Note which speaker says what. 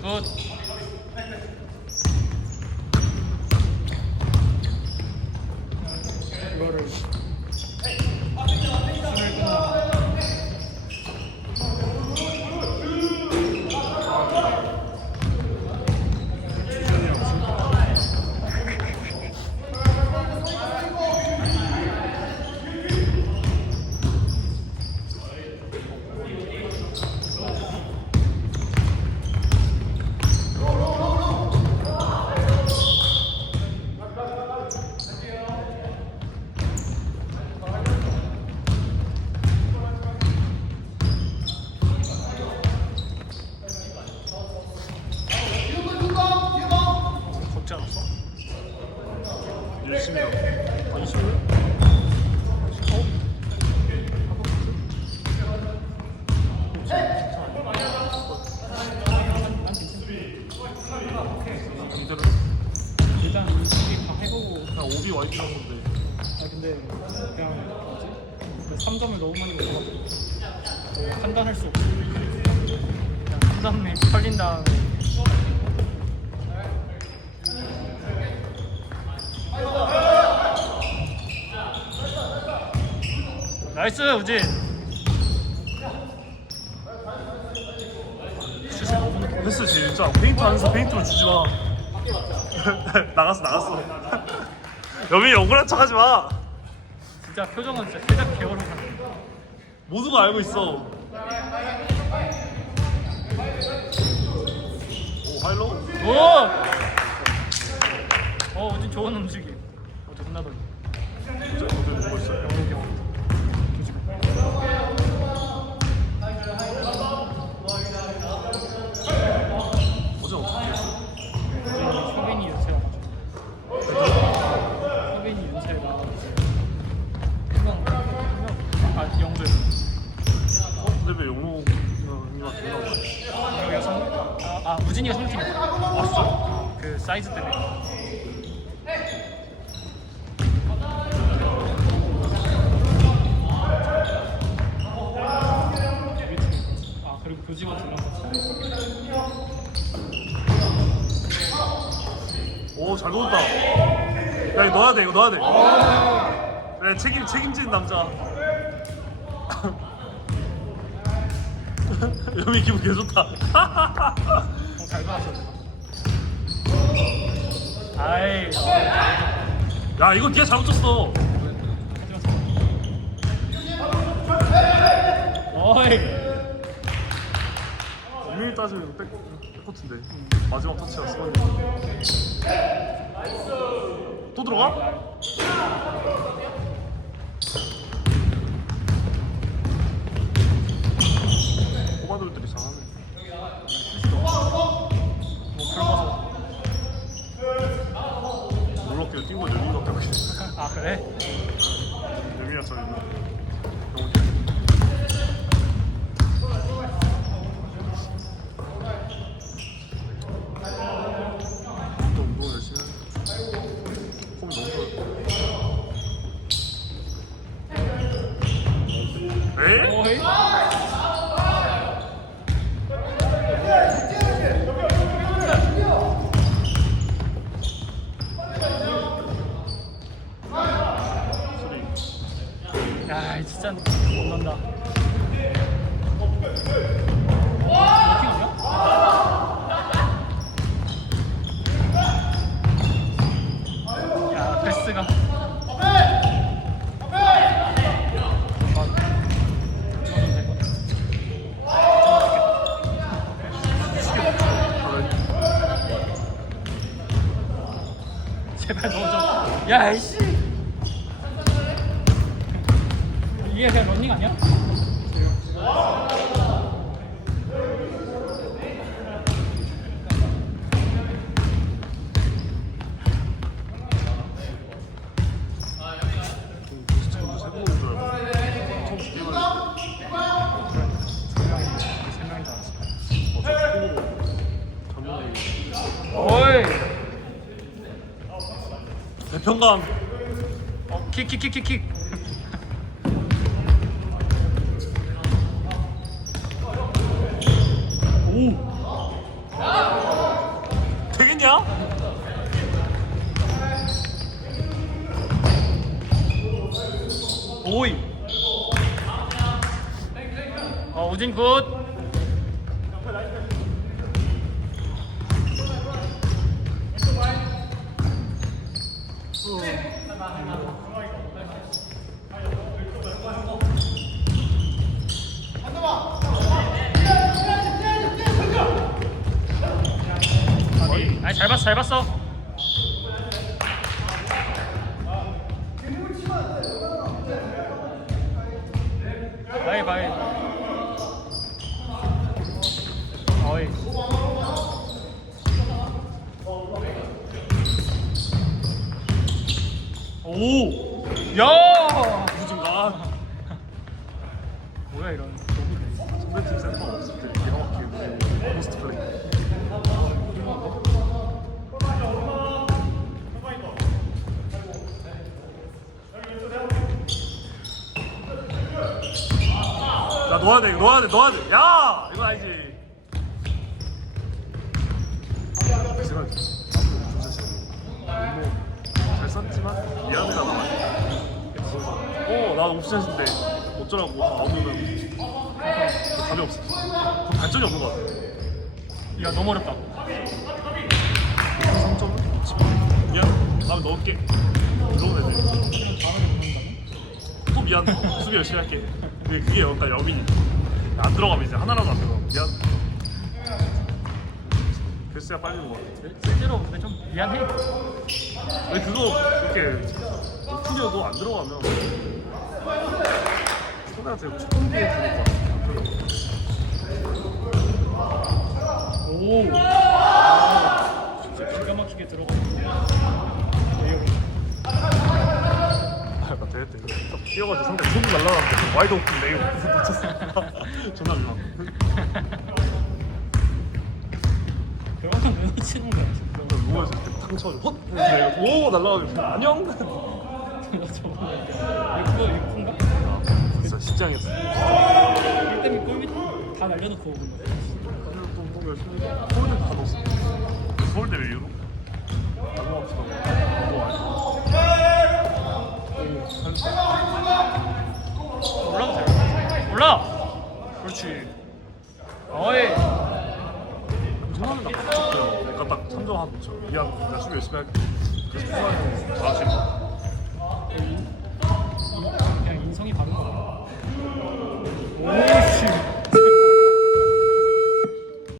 Speaker 1: 굿, 굿. 이거를 수를 끝나. 걷지 않았어?
Speaker 2: 열심히 하고 열심히 이대로
Speaker 1: 일단 인식이 다 해보고
Speaker 2: 그냥 오비 와이트 하는데
Speaker 1: 아 근데 그냥 뭐지? 그 3점을 너무 많이 먹어가지고 뭐 판단할 수 없어. 그냥 판단이 털린 다음에. 나이스 우진. 슛을 너무
Speaker 2: 패스 진짜. 페인트 하면서 페인트로 주지 마. 나갔어 나갔어 여민이 억울한 척 하지 마
Speaker 1: 진짜 표정은 진짜 살짝 개어로워
Speaker 2: 모두가 알고 있어 오 하일로
Speaker 1: 오! 어, 우진 좋은 움직임. 어, 저 끝나더니.
Speaker 2: 진짜 오늘 보고 있어요
Speaker 1: 영국이 형. 뒤지고.
Speaker 2: 어제 어떻게 했어?
Speaker 1: 우진이 효빈이 연세여가지고. 효빈이 연세여가지고. 한명 아, 영도
Speaker 2: 근데 왜 영롱이가 존나 많아
Speaker 1: 여기가 성, 아, 아, 우진이가 성팀이야. 아, 진짜? 그 사이즈 때문에. 아, 그리고 교지가 들어갔어.
Speaker 2: 오잘 넣었다 야 이거 넣어야 돼 이거 넣어야 돼 그래 책임 책임진 남자 여미 기분 개 좋다
Speaker 1: 어, 잘 받았어. 아이,
Speaker 2: 야 이거 네가 잘못 쳤어
Speaker 1: 어이.
Speaker 2: 엄밀히 따지면 백, 백코트인데 마지막 터치가 스펀지 또 들어가? 꼬마들들이 잘하네
Speaker 1: 뭐 긁어서.
Speaker 2: 놀랍게도 뛴거 여민이밖에 없겠어
Speaker 1: 아 그래?
Speaker 2: 여민이가 잘 있나? 영훈이 또 운동 열심히 하네 폼 너무 좋아 에?
Speaker 1: 어이.
Speaker 2: 소리
Speaker 1: 야 진짜 못 넣는다. 야 패스가. 제발 넣어줘. 야 이씨. 이게 그냥 런닝 아니야?
Speaker 2: 평감.
Speaker 1: 어, 킥, 킥, 킥, 킥, 킥.
Speaker 2: 오. 되겠냐? 오이.
Speaker 1: 어, 우진 굿. 봤어 잘 봤어.
Speaker 2: 오!
Speaker 1: 야!
Speaker 2: 우진가
Speaker 1: 뭐야 이런.
Speaker 2: 상대팀 센터 없을 때 기가 막히게 포스트 플레이 넣어야 돼 이거 넣어야 돼 넣어야 돼 야 이거 알지. 제가 잘 썼지만 미안해가 나와 어나 옵션인데 어쩌라고. 다 얻으면 답이 없어. 그 발전이 없는 것 같아.
Speaker 1: 야 너무 어렵다.
Speaker 2: 3점 치고 미안. 다음에 넣을게. 이러면 되네 또 미안. 수비 열심히 할게. 근데 그게 약간 여민이. 안 들어가면 이제 하나라도 안 들어가 미안. 글쎄야 빨리 는것 같아
Speaker 1: 실제로 근데 좀 미안해.
Speaker 2: 왜 그거 이렇게 풀려도 안 들어가면 손한테 충분히 주니까
Speaker 1: 오 아, 진짜 기가 막히게 들어갔네
Speaker 2: 약간 대회 때 이거 딱 뛰어가지고 상대 손 날라갔는데 와이드 오픈 놓쳤어. 존나
Speaker 1: 그러면 왜 놓치는 거야
Speaker 2: 그래서 누워있을 때탕 쳐가지고 헛! 오! 날라가지고 안녕!
Speaker 1: 이거 이쁜가?
Speaker 2: 진짜 심장이었어.
Speaker 1: 일 때문에 골 밑에 다 날려놓고 오는 거야
Speaker 2: 열심히 해서 서울대 다 넣었어. 서울대 왜 이후로? 너무 아프다고 너무 알고 오 살짝
Speaker 1: 올라도 돼 올라!
Speaker 2: 그렇지.
Speaker 1: 어이.
Speaker 2: 내가 딱 3점 하나 놓쳐 미안 나 수비 열심히 할게. 그래서 후반에 잘하시고
Speaker 1: 그냥 인성이 바른 거야